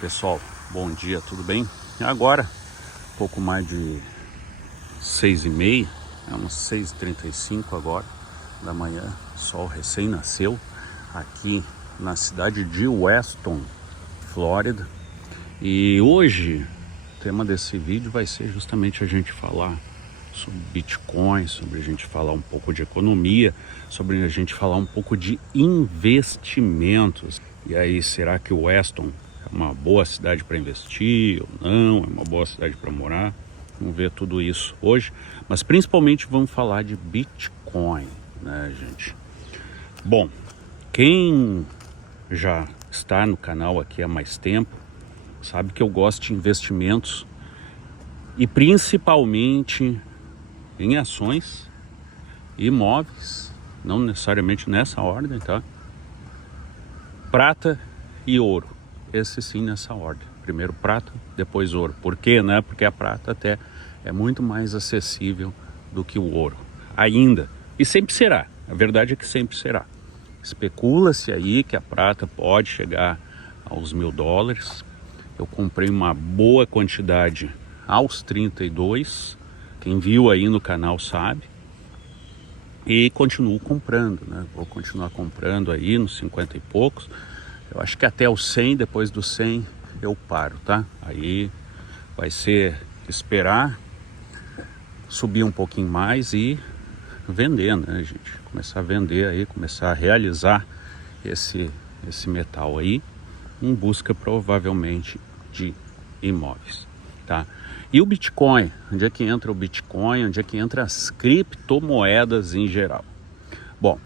Pessoal, bom dia, tudo bem? Agora, pouco mais de 6h30, é umas 6h35 agora da manhã, sol recém-nasceu aqui na cidade de Weston, Flórida. E hoje, o tema desse vídeo vai ser justamente a gente falar sobre Bitcoin, sobre a gente falar um pouco de economia, sobre a gente falar um pouco de investimentos. E aí, será que o Weston é uma boa cidade para investir ou não? É uma boa cidade para morar? Vamos ver tudo isso hoje, mas principalmente vamos falar de Bitcoin, né, gente? Bom, quem já está no canal aqui há mais tempo sabe que eu gosto de investimentos e principalmente em ações, imóveis, não necessariamente nessa ordem, tá? Prata e ouro, esse sim nessa ordem. Primeiro prata, depois ouro. Por quê, né? Porque a prata até é muito mais acessível do que o ouro, ainda. E sempre será, a verdade é que sempre será. Especula-se aí que a prata pode chegar aos $1.000. Eu comprei uma boa quantidade aos 32, quem viu aí no canal sabe. E continuo comprando, né? Vou continuar comprando aí nos 50 e poucos. Eu acho que até os 100, depois dos 100 eu paro, tá? Aí vai ser esperar subir um pouquinho mais e vender, né, gente? Começar a vender aí, começar a realizar esse metal aí em busca provavelmente de imóveis, tá? E o Bitcoin, onde é que entra o Bitcoin? Onde é que entra as criptomoedas em geral? Bom,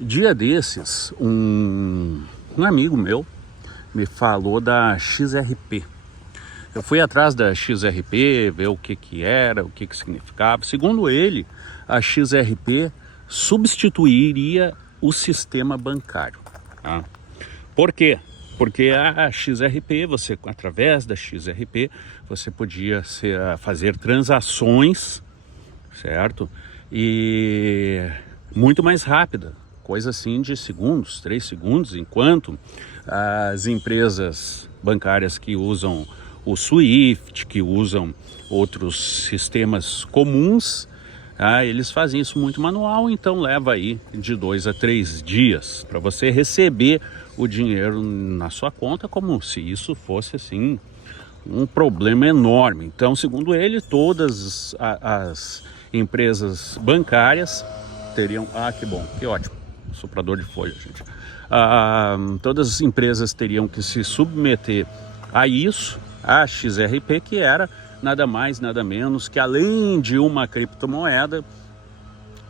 dia desses, um amigo meu me falou da XRP. Eu fui atrás da XRP, ver o que era, o que significava. Segundo ele, a XRP substituiria o sistema bancário, tá? Por quê? Porque a XRP, você, através da XRP, você podia fazer transações, certo? E muito mais rápida, coisa assim de segundos, 3 segundos, enquanto as empresas bancárias que usam o SWIFT, que usam outros sistemas comuns, eles fazem isso muito manual, então leva aí de 2 a 3 dias para você receber o dinheiro na sua conta, como se isso fosse assim um problema enorme. Então, segundo ele, todas as empresas bancárias teriam... que bom, que ótimo, soprador de folha, gente. Todas as empresas teriam que se submeter a isso, a XRP, que era nada mais, nada menos que, além de uma criptomoeda,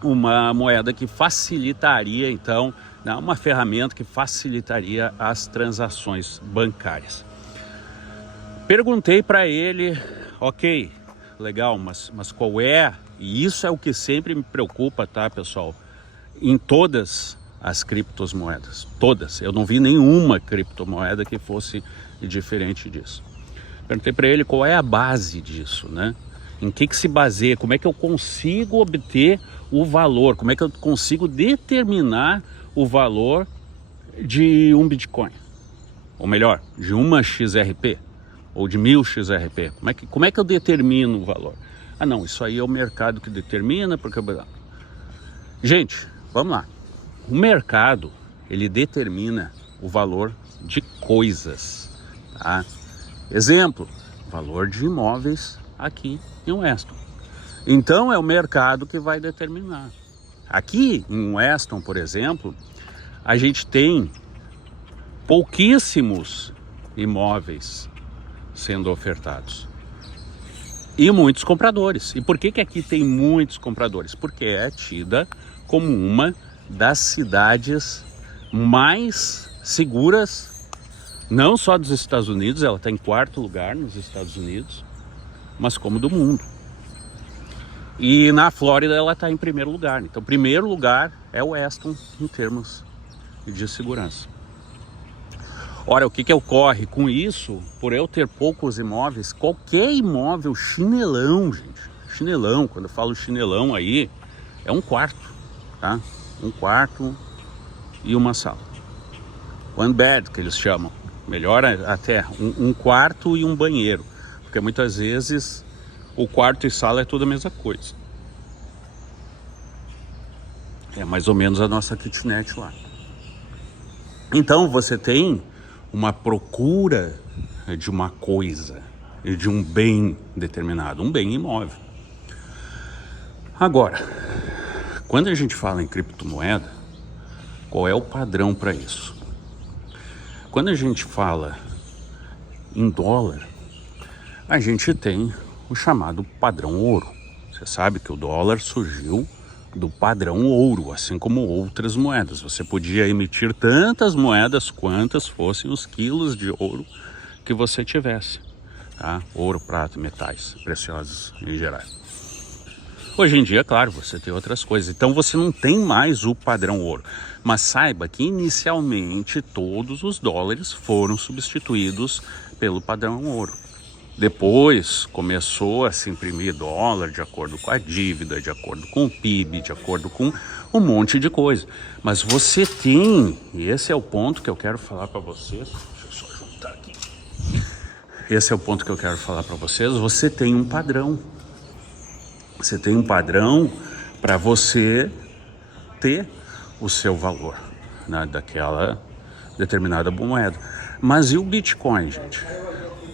uma moeda que facilitaria, então, uma ferramenta que facilitaria as transações bancárias. Perguntei para ele, ok, legal, mas qual é? E isso é o que sempre me preocupa, tá, pessoal? Em todas as criptomoedas, todas. Eu não vi nenhuma criptomoeda que fosse diferente disso. Perguntei para ele qual é a base disso, né? Em que se baseia, como é que eu consigo obter o valor, como é que eu consigo determinar o valor de um Bitcoin, ou melhor, de uma XRP, ou de 1000 XRP, como é que eu determino o valor? Não, isso aí é o mercado que determina, porque... Gente, vamos lá, o mercado, ele determina o valor de coisas, tá? Exemplo, valor de imóveis aqui em Weston. Então é o mercado que vai determinar. Aqui em Weston, por exemplo, a gente tem pouquíssimos imóveis sendo ofertados e muitos compradores. E por que aqui tem muitos compradores? Porque é tida como uma das cidades mais seguras, não só dos Estados Unidos, ela está em 4º lugar nos Estados Unidos, mas como do mundo. E na Flórida ela está em 1º lugar. Então, 1º lugar é o Weston em termos de segurança. Ora, o que ocorre com isso? Por eu ter poucos imóveis, qualquer imóvel chinelão, gente, chinelão, quando eu falo chinelão aí, é um quarto, tá? Um quarto e uma sala. One bed, que eles chamam. melhor até um quarto e um banheiro, porque muitas vezes o quarto e sala é tudo a mesma coisa. É mais ou menos a nossa kitnet lá. Então você tem uma procura de uma coisa, de um bem determinado, um bem imóvel. Agora, quando a gente fala em criptomoeda, qual é o padrão para isso? Quando a gente fala em dólar, a gente tem o chamado padrão ouro. Você sabe que o dólar surgiu do padrão ouro, assim como outras moedas. Você podia emitir tantas moedas quantas fossem os quilos de ouro que você tivesse, tá? Ouro, prata, metais preciosos em geral. Hoje em dia, claro, você tem outras coisas. Então você não tem mais o padrão ouro. Mas saiba que inicialmente todos os dólares foram substituídos pelo padrão ouro. Depois começou a se imprimir dólar de acordo com a dívida, de acordo com o PIB, de acordo com um monte de coisa. Mas você tem, e esse é o ponto que eu quero falar para vocês. Deixa eu só juntar aqui. Esse é o ponto que eu quero falar para vocês. Você tem um padrão. Você tem um padrão para você ter o seu valor, né, daquela determinada moeda. Mas e o Bitcoin, gente?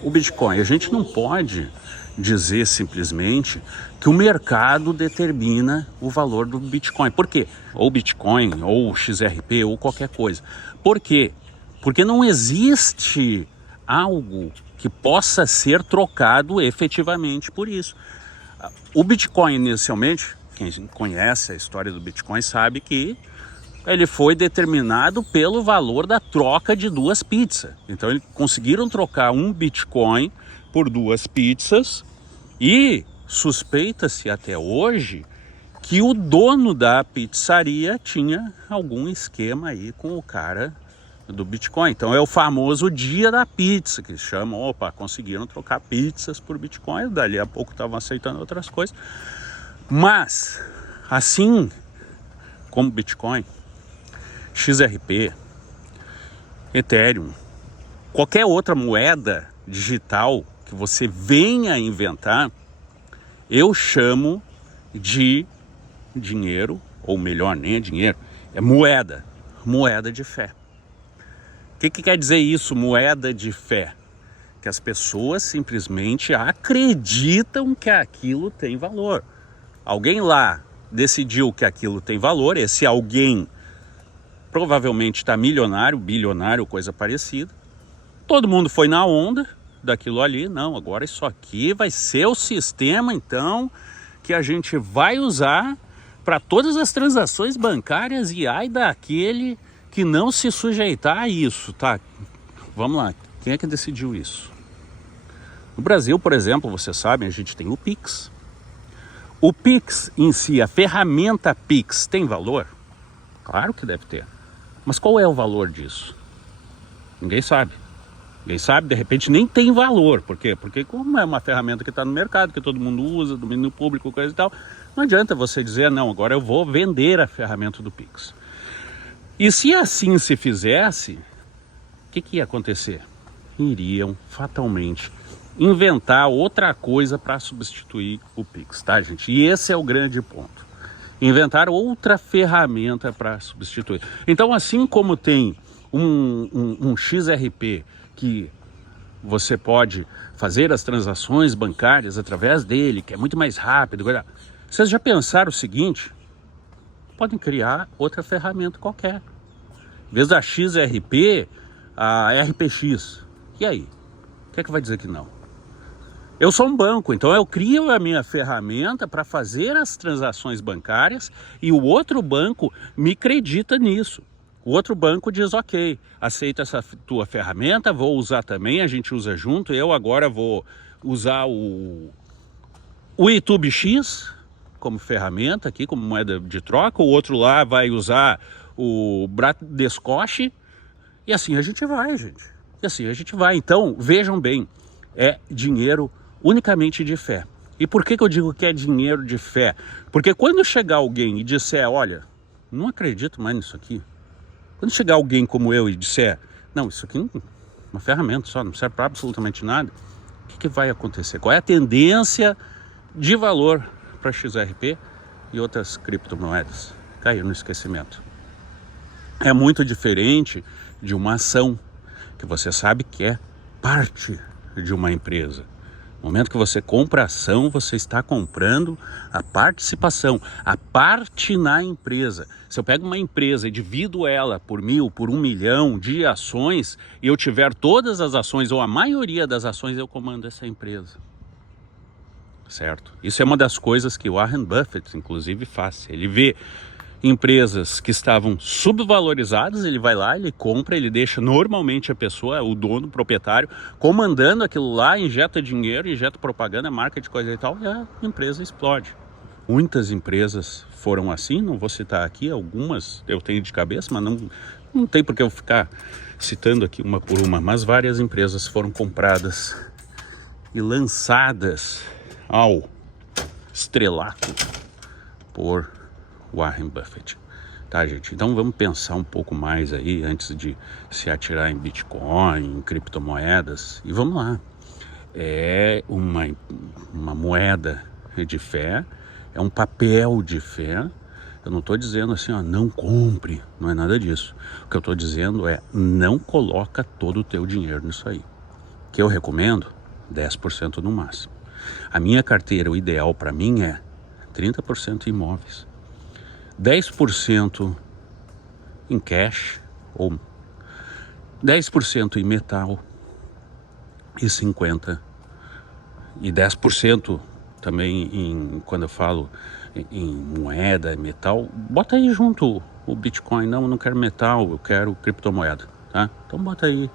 O Bitcoin, a gente não pode dizer simplesmente que o mercado determina o valor do Bitcoin. Por quê? Ou Bitcoin, ou XRP, ou qualquer coisa. Por quê? Porque não existe algo que possa ser trocado efetivamente por isso. O Bitcoin, inicialmente, quem conhece a história do Bitcoin sabe que ele foi determinado pelo valor da troca de 2 pizzas. Então, eles conseguiram trocar um Bitcoin por 2 pizzas e suspeita-se até hoje que o dono da pizzaria tinha algum esquema aí com o cara do Bitcoin. Então, é o famoso dia da pizza, que eles chamam, opa, conseguiram trocar pizzas por Bitcoin, dali a pouco estavam aceitando outras coisas. Mas, assim como Bitcoin, XRP, Ethereum, qualquer outra moeda digital que você venha a inventar, eu chamo de dinheiro, ou melhor, nem é dinheiro, é moeda, moeda de fé. O que quer dizer isso, moeda de fé? Que as pessoas simplesmente acreditam que aquilo tem valor. Alguém lá decidiu que aquilo tem valor, esse alguém provavelmente está milionário, bilionário, coisa parecida. Todo mundo foi na onda daquilo ali. Não, agora isso aqui vai ser o sistema, então, que a gente vai usar para todas as transações bancárias e ai daquele que não se sujeitar a isso, tá? Vamos lá, quem é que decidiu isso? No Brasil, por exemplo, vocês sabem, a gente tem o Pix. O Pix em si, a ferramenta Pix, tem valor? Claro que deve ter. Mas qual é o valor disso? Ninguém sabe. Ninguém sabe, de repente nem tem valor. Por quê? Porque como é uma ferramenta que está no mercado, que todo mundo usa, domínio público, coisa e tal, não adianta você dizer, não, agora eu vou vender a ferramenta do Pix. E se assim se fizesse, o que ia acontecer? Iriam fatalmente inventar outra coisa para substituir o Pix, tá, gente? E esse é o grande ponto. Inventar outra ferramenta para substituir. Então, assim como tem um XRP que você pode fazer as transações bancárias através dele, que é muito mais rápido, vocês já pensaram o seguinte? Podem criar outra ferramenta qualquer. Em vez da XRP, a RPX. E aí? O que é que vai dizer que não? Eu sou um banco, então eu crio a minha ferramenta para fazer as transações bancárias e o outro banco me acredita nisso. O outro banco diz, ok, aceita essa tua ferramenta, vou usar também, a gente usa junto, eu agora vou usar o YouTube X como ferramenta aqui, como moeda de troca, o outro lá vai usar o Bradescoche e assim a gente vai, gente. E assim a gente vai. Então, vejam bem, é dinheiro unicamente de fé. E por que eu digo que é dinheiro de fé? Porque quando chegar alguém e disser, olha, não acredito mais nisso aqui. Quando chegar alguém como eu e disser, não, isso aqui uma ferramenta só, não serve para absolutamente nada. O que vai acontecer? Qual é a tendência de valor para XRP e outras criptomoedas? Caiu no esquecimento. É muito diferente de uma ação que você sabe que é parte de uma empresa. No momento que você compra a ação, você está comprando a participação, a parte na empresa. Se eu pego uma empresa e divido ela por 1.000, por 1 milhão de ações, e eu tiver todas as ações, ou a maioria das ações, eu comando essa empresa. Certo? Isso é uma das coisas que o Warren Buffett, inclusive, faz. Ele vê empresas que estavam subvalorizadas, ele vai lá, ele compra, ele deixa normalmente a pessoa, o dono, o proprietário, comandando aquilo lá, injeta dinheiro, injeta propaganda, marketing, coisa e tal, e a empresa explode. Muitas empresas foram assim, não vou citar aqui, algumas eu tenho de cabeça, mas não tem por que eu ficar citando aqui uma por uma, mas várias empresas foram compradas e lançadas ao estrelato por Warren Buffett. Tá, gente? Então vamos pensar um pouco mais aí antes de se atirar em Bitcoin, em criptomoedas. E vamos lá. É uma moeda de fé, é um papel de fé. Eu não estou dizendo assim, ó, não compre, não é nada disso. O que eu estou dizendo é, não coloca todo o teu dinheiro nisso aí. O que eu recomendo? 10% no máximo. A minha carteira, o ideal para mim é 30% em imóveis, 10% em cash, ou 10% em metal, e 50% e 10% também quando eu falo em moeda, metal, bota aí junto o Bitcoin. Não quero metal, eu quero criptomoeda, tá? Então bota aí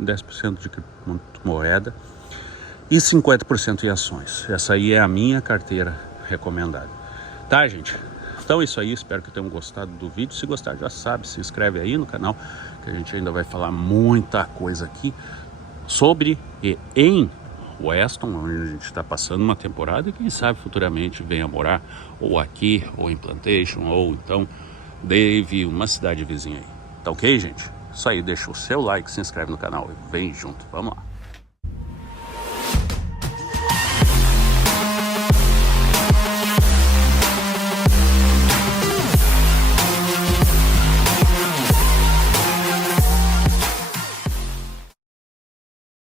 10% de criptomoeda e 50% em ações. Essa aí é a minha carteira recomendada. Tá, gente? Então é isso aí, espero que tenham gostado do vídeo. Se gostar, já sabe, se inscreve aí no canal, que a gente ainda vai falar muita coisa aqui sobre e em Weston, onde a gente está passando uma temporada, e quem sabe futuramente venha morar ou aqui, ou em Plantation, ou então Dave, uma cidade vizinha aí. Tá ok, gente? Isso aí, deixa o seu like, se inscreve no canal e vem junto, vamos lá.